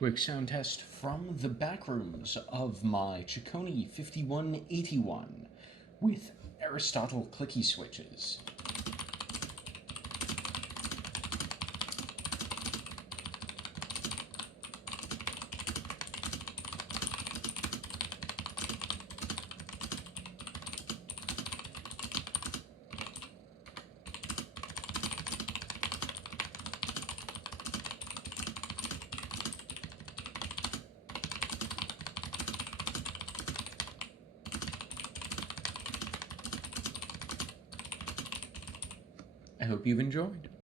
Quick sound test from the back rooms of my Chicony 5181 with Aristotle clicky switches. I hope you've enjoyed.